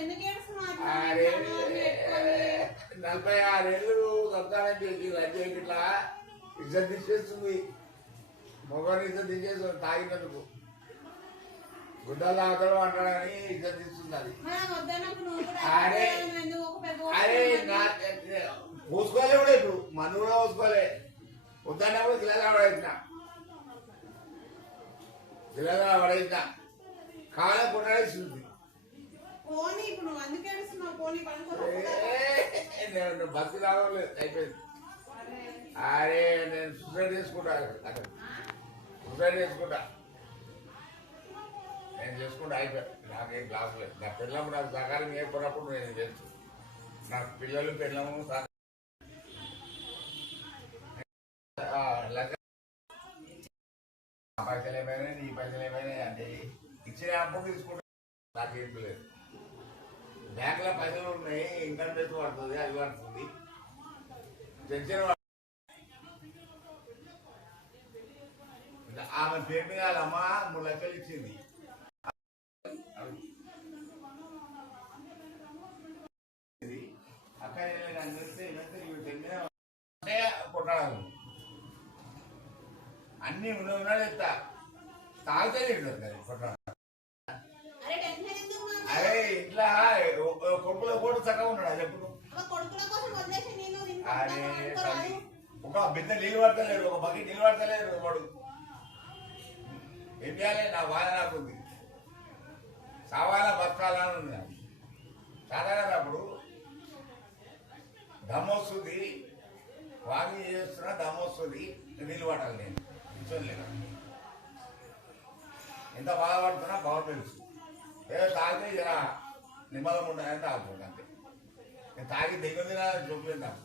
46 ఏళ్ళు సంతానం చేసి లంచం ఇట్లా ఇజ్జత్ తీసేస్తుంది. మొగని ఇజ్జత్ తీసేస్తుంది తాగినందుకు. గుడ్డలు అవతల అంటాడని ఇజ్జత్ తీస్తుంది అది. అరే పోసుకోలే కూడా ఇప్పుడు మన కూడా పోసుకోలే. వద్దన్నప్పుడు గిలాగా పడేసిన కాలం కొట్టాడేస్తుంది. బస్సు రావడం లేదు, అయిపోయింది. అరే నేను సూసైడ్ చేసుకుంటా, నేను చేసుకుంటా అయిపోయాను. నాకేం క్లాస్ లేదు. నా పిల్లలు నాకు సహకారం చేయకపోయినప్పుడు నేను తెలుసు. నాకు పిల్లలు పిల్లము పైసలు ఏమైనా నీ పైసలు ఏమైనా అంటే ఇచ్చిన అప్పుడు తీసుకుంటా. నాకేం లేదు. బ్యాంకులో పైసలు ఉన్నాయి, ఇన్కమ్ ట్యాక్స్ పడుతుంది, అది పడుతుంది. టెన్షన్ ఆమె పేరు మీద అమ్మ 3 లక్షలు ఇచ్చింది. అక్క కొట్టాడు అన్ని ఉన్నాడు ఎత్తా తాగితే కొట్టాడు. అరే ఇట్లా కొడుకుల కూడా చక్కగా ఉన్నాడు చెప్పుడు. అరే ఒక బిడ్డ నీళ్ళు పడతలేరు, ఒక బకెట్ నీళ్ళు పడతలేరు. వాడు ఏం చేయాలి? నా బాధ నాకుంది. సావాలా బతకాలా అని ఉంది. సాధారణ అప్పుడు దమ్మొస్తుంది, వాకింగ్ చేస్తున్నా దమ్మొస్తుంది, నీళ్ళు పడాలి. నేను కూర్చోలేక ఎంత బాధపడుతున్నా బాగా తెలుసు. ఏదో తాగితే జర నిమ్మలం ఉండదని తాగుతుంది అంతే. నేను తాగి దిగుంది చూపించాను.